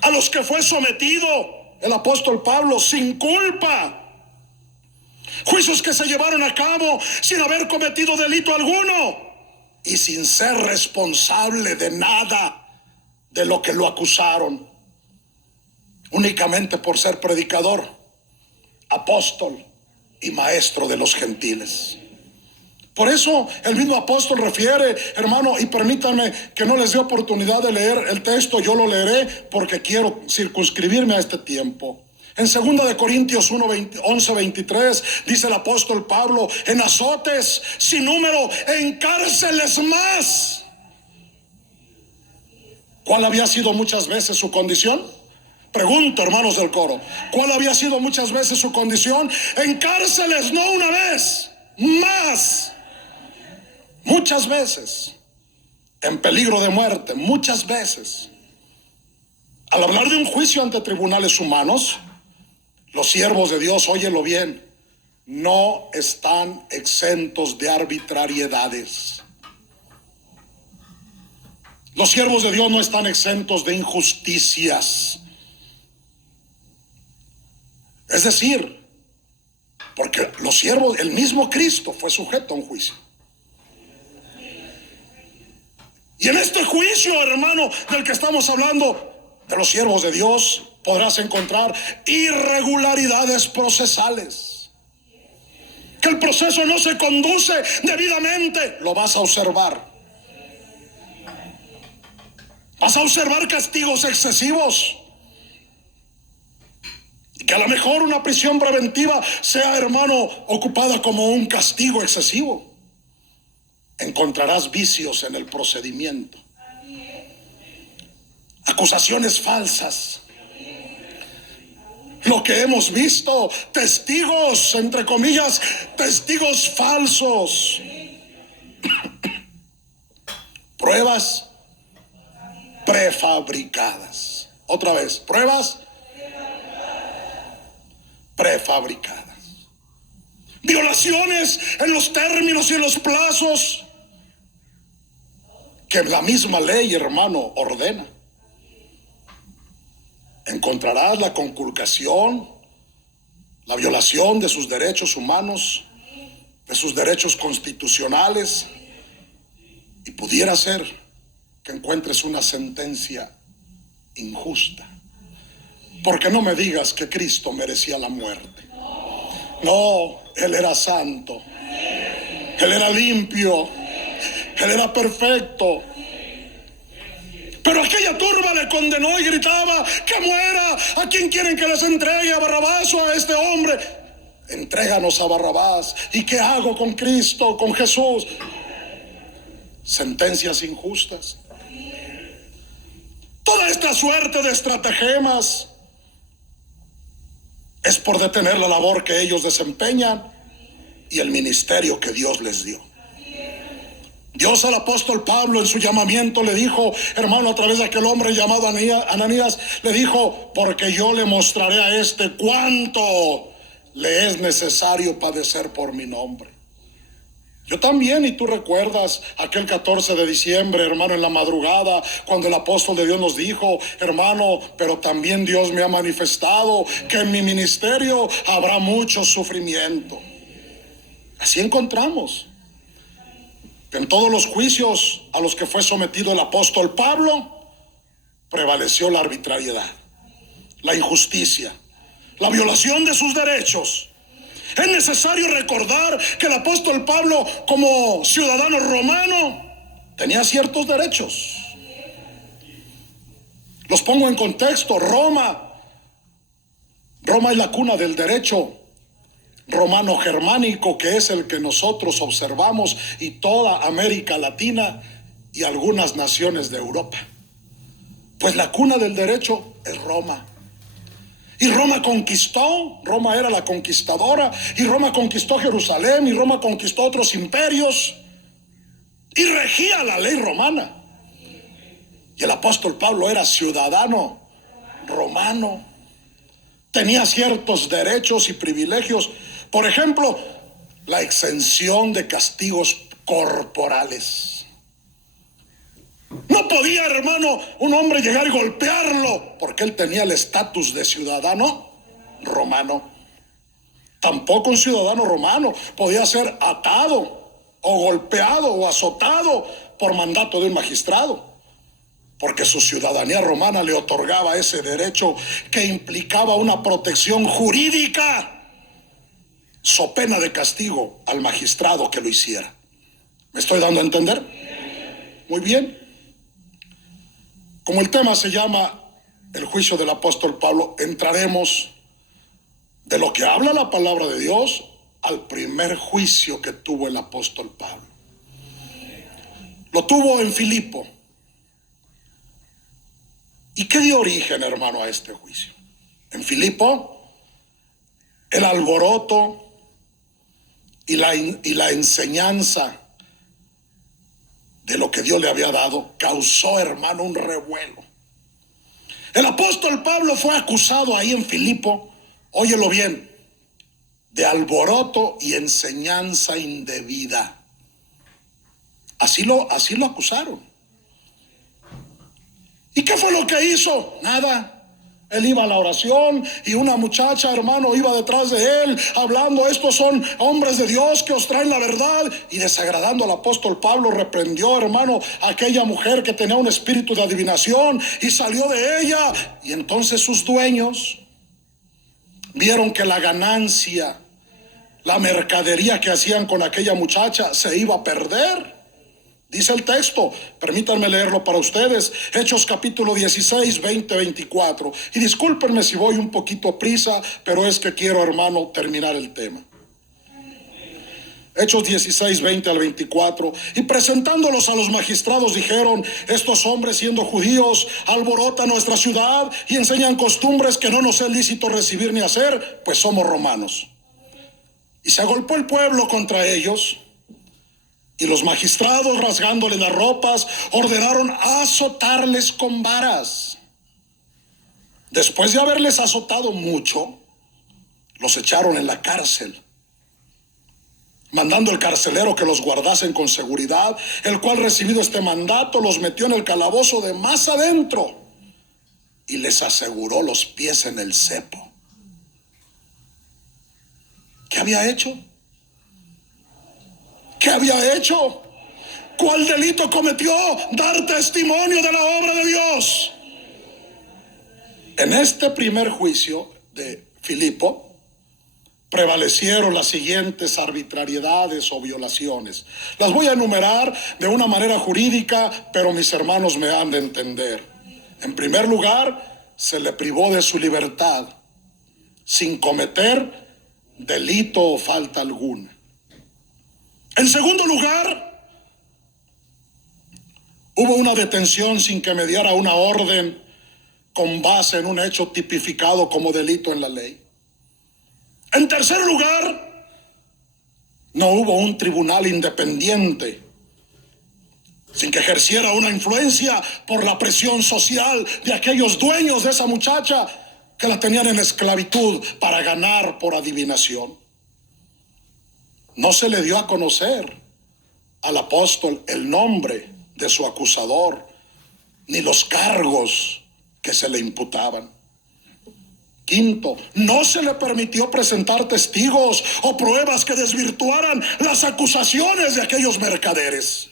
a los que fue sometido el apóstol Pablo sin culpa. Juicios que se llevaron a cabo sin haber cometido delito alguno y sin ser responsable de nada de lo que lo acusaron, únicamente por ser predicador, apóstol y maestro de los gentiles. Por eso el mismo apóstol refiere, hermano, y permítanme que no les dé oportunidad de leer el texto, yo lo leeré porque quiero circunscribirme a este tiempo. En 2 de Corintios 11:23 dice el apóstol Pablo: en azotes sin número, en cárceles más. ¿Cuál había sido muchas veces su condición? Pregunto, hermanos del coro, ¿cuál había sido muchas veces su condición? En cárceles, no una vez, más. Muchas veces. En peligro de muerte, muchas veces. Al hablar de un juicio ante tribunales humanos, los siervos de Dios, óyelo bien, no están exentos de arbitrariedades. Los siervos de Dios no están exentos de injusticias. Es decir, porque los siervos, el mismo Cristo fue sujeto a un juicio. Y en este juicio, hermano, del que estamos hablando, de los siervos de Dios, podrás encontrar irregularidades procesales. Que el proceso no se conduce debidamente, lo vas a observar. Vas a observar castigos excesivos. Y que a lo mejor una prisión preventiva sea, hermano, ocupada como un castigo excesivo. Encontrarás vicios en el procedimiento. Acusaciones falsas. Lo que hemos visto, testigos, entre comillas, testigos falsos. Pruebas prefabricadas. Otra vez, pruebas prefabricadas. Violaciones en los términos y en los plazos que la misma ley, hermano, ordena. Encontrarás la conculcación, la violación de sus derechos humanos, de sus derechos constitucionales, y pudiera ser que encuentres una sentencia injusta. Porque no me digas que Cristo merecía la muerte. No, Él era santo, Él era limpio, Él era perfecto. Pero aquella turba le condenó y gritaba: que muera. ¿A quién quieren que les entregue? ¿A Barrabás o a este hombre? Entréganos a Barrabás. ¿Y qué hago con Cristo, con Jesús? Sentencias injustas. Toda esta suerte de estratagemas es por detener la labor que ellos desempeñan y el ministerio que Dios les dio. Dios al apóstol Pablo en su llamamiento le dijo, hermano, a través de aquel hombre llamado Ananías, le dijo: porque yo le mostraré a este cuánto le es necesario padecer por mi nombre. Yo también, y tú recuerdas aquel 14 de diciembre, hermano, en la madrugada, cuando el apóstol de Dios nos dijo: hermano, pero también Dios me ha manifestado que en mi ministerio habrá mucho sufrimiento. Así encontramos en todos los juicios a los que fue sometido el apóstol Pablo, prevaleció la arbitrariedad, la injusticia, la violación de sus derechos. Es necesario recordar que el apóstol Pablo, como ciudadano romano, tenía ciertos derechos. Los pongo en contexto. Roma es la cuna del derecho romano germánico, que es el que nosotros observamos, y toda América Latina y algunas naciones de Europa. Pues la cuna del derecho es Roma. Y Roma conquistó, Roma era la conquistadora, y Roma conquistó Jerusalén, y Roma conquistó otros imperios, y regía la ley romana. Y el apóstol Pablo era ciudadano romano, tenía ciertos derechos y privilegios. Por ejemplo, la exención de castigos corporales. No podía, hermano, un hombre llegar y golpearlo, porque él tenía el estatus de ciudadano romano. Tampoco un ciudadano romano podía ser atado o golpeado o azotado por mandato de un magistrado, porque su ciudadanía romana le otorgaba ese derecho que implicaba una protección jurídica, so pena de castigo al magistrado que lo hiciera. ¿Me estoy dando a entender? Muy bien. Como el tema se llama el juicio del apóstol Pablo, entraremos de lo que habla la palabra de Dios al primer juicio que tuvo el apóstol Pablo. Lo tuvo en Filipo. ¿Y qué dio origen, hermano, a este juicio? En Filipo, el alboroto y la enseñanza de lo que Dios le había dado causó, hermano, un revuelo. El apóstol Pablo fue acusado ahí en Filipo, óyelo bien, de alboroto y enseñanza indebida. Así lo acusaron. ¿Y qué fue lo que hizo? Nada. Él iba a la oración y una muchacha, hermano, iba detrás de él hablando: estos son hombres de Dios que os traen la verdad. Y desagradando al apóstol Pablo, reprendió, hermano, a aquella mujer que tenía un espíritu de adivinación y salió de ella. Y entonces sus dueños vieron que la ganancia, la mercadería que hacían con aquella muchacha se iba a perder. Dice el texto, permítanme leerlo para ustedes, Hechos capítulo 16, 20, 24. Y discúlpenme si voy un poquito prisa, pero es que quiero, hermano, terminar el tema. Hechos 16, 20 al 24. Y presentándolos a los magistrados dijeron: estos hombres, siendo judíos, alborotan nuestra ciudad y enseñan costumbres que no nos es lícito recibir ni hacer, pues somos romanos. Y se agolpó el pueblo contra ellos. Y los magistrados, rasgándoles las ropas, ordenaron azotarles con varas. Después de haberles azotado mucho, los echaron en la cárcel, mandando el carcelero que los guardasen con seguridad, el cual, recibido este mandato, los metió en el calabozo de más adentro y les aseguró los pies en el cepo. ¿Qué había hecho? ¿Qué había hecho? ¿Cuál delito cometió? Dar testimonio de la obra de Dios. En este primer juicio de Filipo prevalecieron las siguientes arbitrariedades o violaciones. Las voy a enumerar de una manera jurídica, pero mis hermanos me han de entender. En primer lugar, se le privó de su libertad sin cometer delito o falta alguna. En segundo lugar, hubo una detención sin que mediara una orden con base en un hecho tipificado como delito en la ley. En tercer lugar, no hubo un tribunal independiente sin que ejerciera una influencia por la presión social de aquellos dueños de esa muchacha que la tenían en esclavitud para ganar por adivinación. No se le dio a conocer al apóstol el nombre de su acusador, ni los cargos que se le imputaban. Quinto, no se le permitió presentar testigos o pruebas que desvirtuaran las acusaciones de aquellos mercaderes.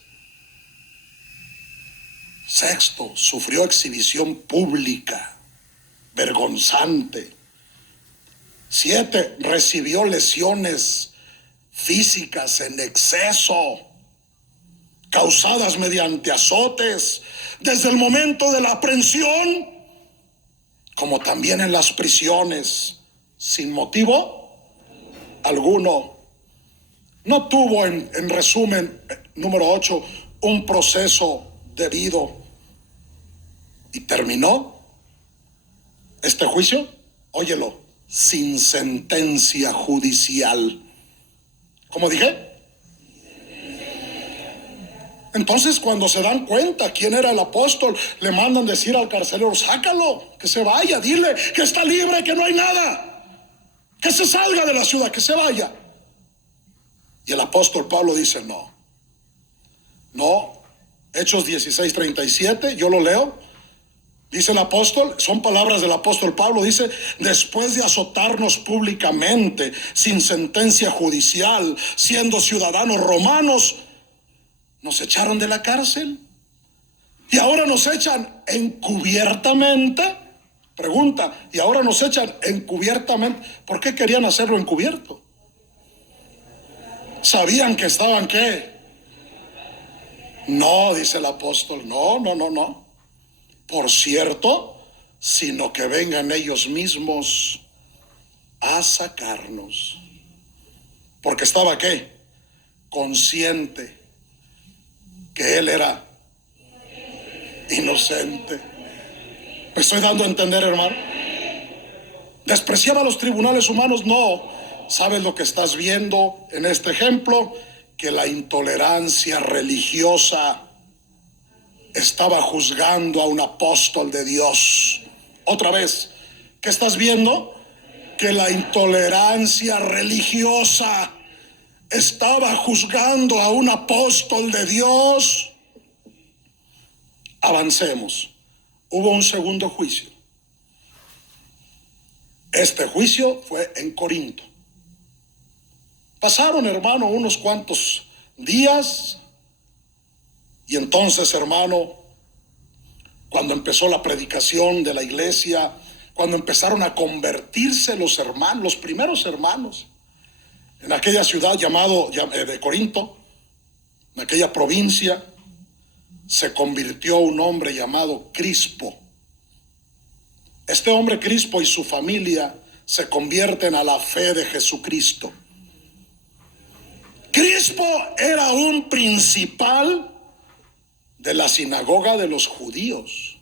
Sexto, sufrió exhibición pública, vergonzante. 7, recibió lesiones físicas en exceso, causadas mediante azotes, desde el momento de la aprehensión, como también en las prisiones, sin motivo alguno. No tuvo, en resumen, número 8, un proceso debido. Y terminó este juicio, óyelo, sin sentencia judicial. ¿Cómo dije? Entonces, cuando se dan cuenta quién era el apóstol, le mandan decir al carcelero: sácalo, que se vaya, dile que está libre, que no hay nada, que se salga de la ciudad, que se vaya. Y el apóstol Pablo dice: no, Hechos 16:37, yo lo leo. Dice el apóstol, son palabras del apóstol Pablo, dice: después de azotarnos públicamente, sin sentencia judicial, siendo ciudadanos romanos, nos echaron de la cárcel. Y ahora nos echan encubiertamente. Pregunta, y ahora nos echan encubiertamente. ¿Por qué querían hacerlo encubierto? ¿Sabían que estaban qué? No, dice el apóstol, no. Por cierto, sino que vengan ellos mismos a sacarnos. Porque estaba ¿qué? Consciente que él era inocente. ¿Me estoy dando a entender, hermano? ¿Despreciaba los tribunales humanos? No. ¿Sabes lo que estás viendo en este ejemplo? Que la intolerancia religiosa estaba juzgando a un apóstol de Dios. Otra vez, ¿qué estás viendo? Que la intolerancia religiosa estaba juzgando a un apóstol de Dios. Avancemos. Hubo un segundo juicio. Este juicio fue en Corinto. Pasaron, hermano, unos cuantos días. Y entonces, hermano, cuando empezó la predicación de la iglesia, cuando empezaron a convertirse los hermanos, los primeros hermanos, en aquella ciudad llamado de Corinto, en aquella provincia, se convirtió un hombre llamado Crispo. Este hombre Crispo y su familia se convierten a la fe de Jesucristo. Crispo era un principal de la sinagoga de los judíos.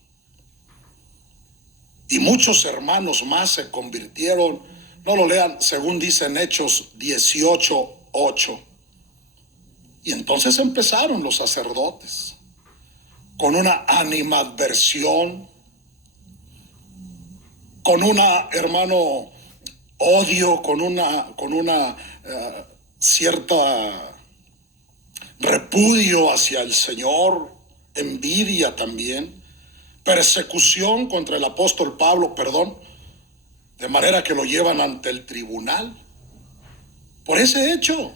Y muchos hermanos más se convirtieron. No lo lean, según dicen Hechos 18:8. Y entonces empezaron los sacerdotes con una animadversión, con una, hermano, odio, con una cierta repudio hacia el Señor, envidia también, persecución contra el apóstol Pablo, de manera que lo llevan ante el tribunal por ese hecho.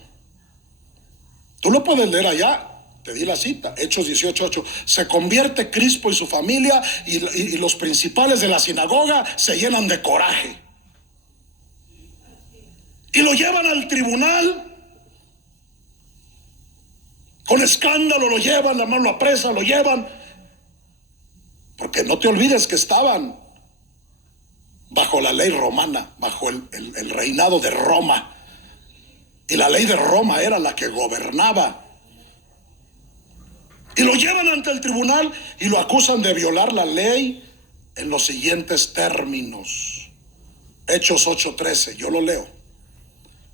Tú lo puedes leer allá, te di la cita, Hechos 18:8. Se convierte Crispo y su familia y los principales de la sinagoga se llenan de coraje y lo llevan al tribunal. Con escándalo lo llevan, la mano lo apresan, lo llevan. Porque no te olvides que estaban bajo la ley romana, bajo el reinado de Roma. Y la ley de Roma era la que gobernaba. Y lo llevan ante el tribunal y lo acusan de violar la ley en los siguientes términos. Hechos 8:13, yo lo leo.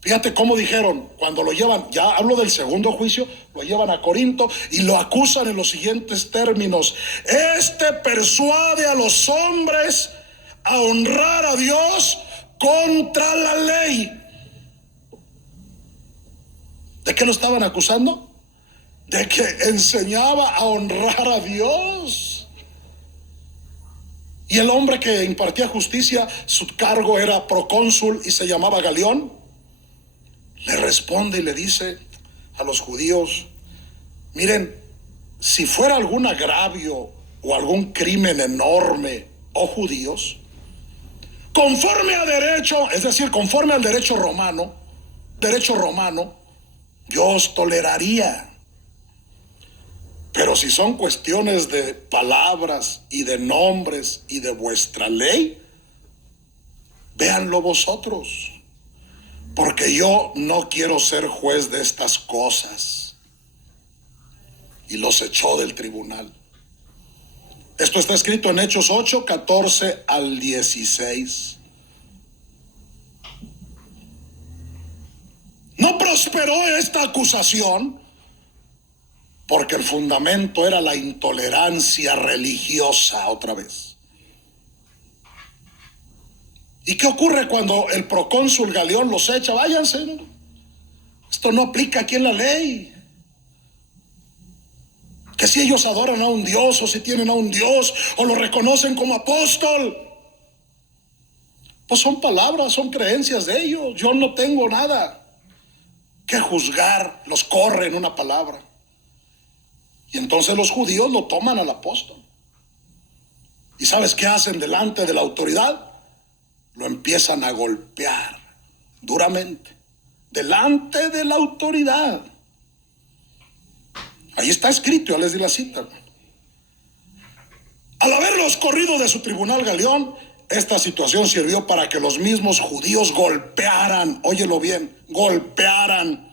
Fíjate cómo dijeron, cuando lo llevan, ya hablo del segundo juicio, lo llevan a Corinto y lo acusan en los siguientes términos: este persuade a los hombres a honrar a Dios contra la ley. ¿De qué lo estaban acusando? De que enseñaba a honrar a Dios. Y el hombre que impartía justicia, su cargo era procónsul y se llamaba Galión. Le responde y le dice a los judíos: miren, si fuera algún agravio o algún crimen enorme, oh judíos, conforme a derecho, es decir, conforme al derecho romano, yo os toleraría. Pero si son cuestiones de palabras y de nombres y de vuestra ley, véanlo vosotros. Porque yo no quiero ser juez de estas cosas. Y los echó del tribunal. Esto está escrito en Hechos 8:14 al 16. No prosperó esta acusación porque el fundamento era la intolerancia religiosa otra vez. ¿Y qué ocurre cuando el procónsul Galión los echa? Váyanse. Esto no aplica aquí en la ley. Que si ellos adoran a un Dios, o si tienen a un Dios, o lo reconocen como apóstol, pues son palabras, son creencias de ellos. Yo no tengo nada que juzgar, los corre en una palabra. Y entonces los judíos lo toman al apóstol. ¿Y sabes qué hacen delante de la autoridad? Lo empiezan a golpear duramente, delante de la autoridad. Ahí está escrito, ya les di la cita. Al haberlos corrido de su tribunal Galión, esta situación sirvió para que los mismos judíos golpearan, óyelo bien, golpearan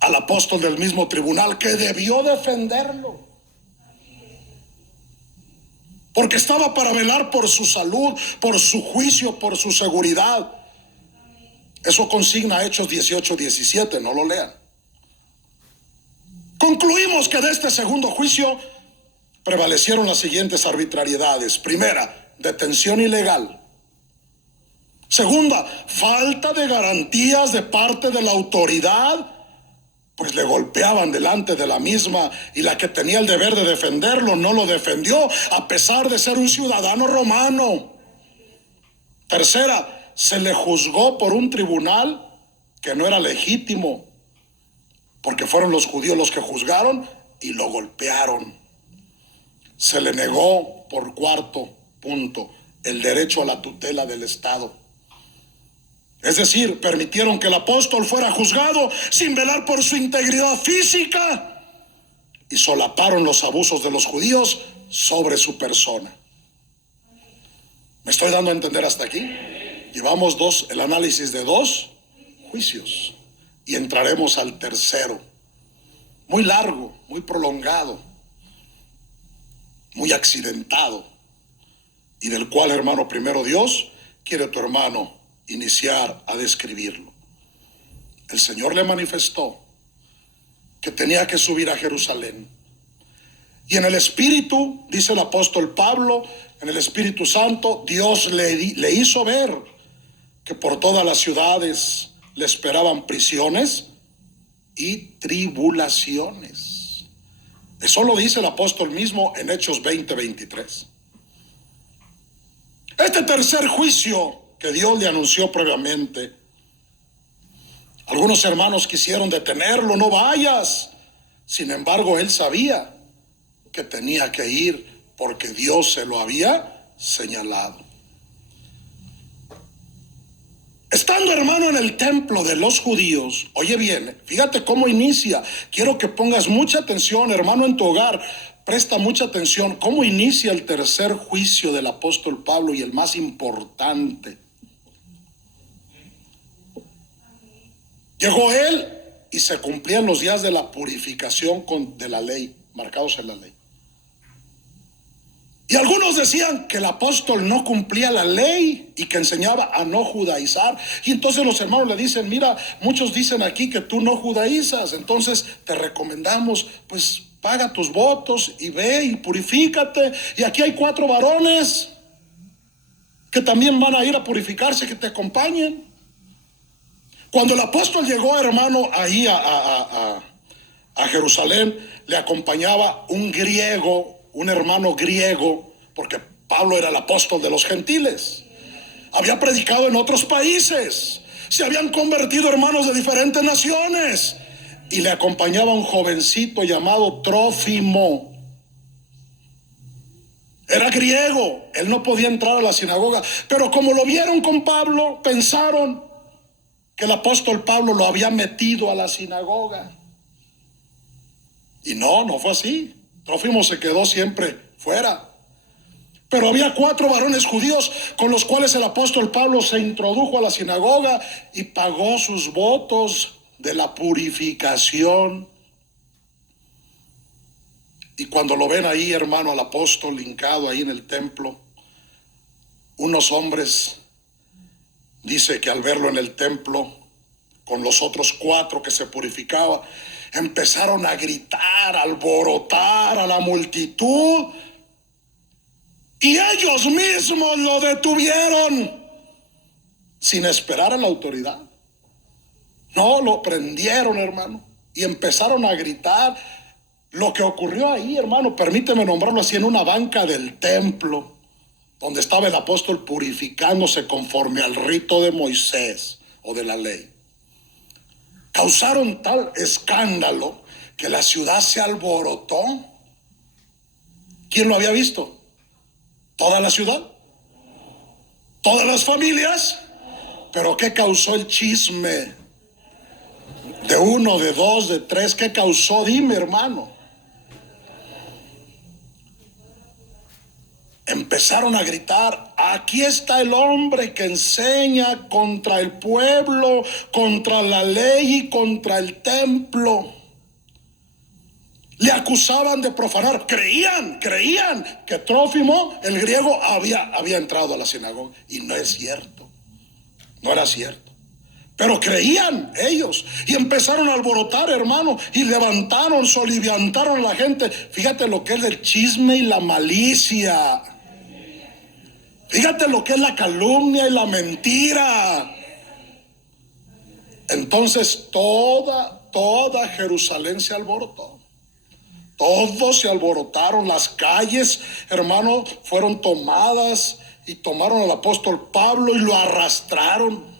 al apóstol del mismo tribunal que debió defenderlo. Porque estaba para velar por su salud, por su juicio, por su seguridad. Eso consigna Hechos 18:17, no lo lean. Concluimos que de este segundo juicio prevalecieron las siguientes arbitrariedades. Primera, detención ilegal. Segunda, falta de garantías de parte de la autoridad, pues le golpeaban delante de la misma, y la que tenía el deber de defenderlo no lo defendió, a pesar de ser un ciudadano romano. Tercera, se le juzgó por un tribunal que no era legítimo, porque fueron los judíos los que juzgaron y lo golpearon. Se le negó, por cuarto punto, el derecho a la tutela del Estado. Es decir, permitieron que el apóstol fuera juzgado sin velar por su integridad física y solaparon los abusos de los judíos sobre su persona. ¿Me estoy dando a entender hasta aquí? Llevamos el análisis de 2 juicios y entraremos al tercero, muy largo, muy prolongado, muy accidentado, y del cual, hermano, primero Dios quiere tu hermano iniciar a describirlo. El Señor le manifestó que tenía que subir a Jerusalén, y en el Espíritu, dice el apóstol Pablo, en el Espíritu Santo, Dios le hizo ver que por todas las ciudades le esperaban prisiones y tribulaciones. Eso lo dice el apóstol mismo en Hechos 20:23. Este tercer juicio que Dios le anunció previamente, algunos hermanos quisieron detenerlo, no vayas. Sin embargo, él sabía que tenía que ir porque Dios se lo había señalado. Estando, hermano, en el templo de los judíos, oye bien, fíjate cómo inicia. Quiero que pongas mucha atención, hermano, en tu hogar. Presta mucha atención cómo inicia el tercer juicio del apóstol Pablo, y el más importante. Llegó él y se cumplían los días de la purificación de la ley, marcados en la ley. Y algunos decían que el apóstol no cumplía la ley y que enseñaba a no judaizar. Y entonces los hermanos le dicen, mira, muchos dicen aquí que tú no judaizas, entonces te recomendamos, pues paga tus votos y ve y purifícate. Y aquí hay 4 varones que también van a ir a purificarse, que te acompañen. Cuando el apóstol llegó, hermano, ahí a Jerusalén, le acompañaba un griego, un hermano griego, porque Pablo era el apóstol de los gentiles. Había predicado en otros países, se habían convertido hermanos de diferentes naciones, y le acompañaba un jovencito llamado Trófimo. Era griego, él no podía entrar a la sinagoga, pero como lo vieron con Pablo, pensaron que el apóstol Pablo lo había metido a la sinagoga. Y no fue así. Trófimo se quedó siempre fuera. Pero había 4 varones judíos con los cuales el apóstol Pablo se introdujo a la sinagoga y pagó sus votos de la purificación. Y cuando lo ven ahí, hermano, al apóstol hincado ahí en el templo, unos hombres, dice que al verlo en el templo con los otros 4 que se purificaba, empezaron a gritar, a alborotar a la multitud, y ellos mismos lo detuvieron sin esperar a la autoridad. No, lo prendieron, hermano, y empezaron a gritar. Lo que ocurrió ahí, hermano, permíteme nombrarlo así, en una banca del templo, donde estaba el apóstol purificándose conforme al rito de Moisés o de la ley, causaron tal escándalo que la ciudad se alborotó. ¿Quién lo había visto? ¿Toda la ciudad? ¿Todas las familias? ¿Pero qué causó el chisme? De uno, de dos, de tres, ¿qué causó? Dime, hermano. Empezaron a gritar: aquí está el hombre que enseña contra el pueblo, contra la ley y contra el templo. Le acusaban de profanar. Creían que Trófimo, el griego, había entrado a la sinagoga. Y no es cierto. No era cierto. Pero creían ellos. Y empezaron a alborotar, hermano. Y levantaron, soliviantaron a la gente. Fíjate lo que es el chisme y la malicia. Fíjate lo que es la calumnia y la mentira. Entonces toda Jerusalén se alborotó. Todos se alborotaron, las calles, hermano, fueron tomadas y tomaron al apóstol Pablo y lo arrastraron.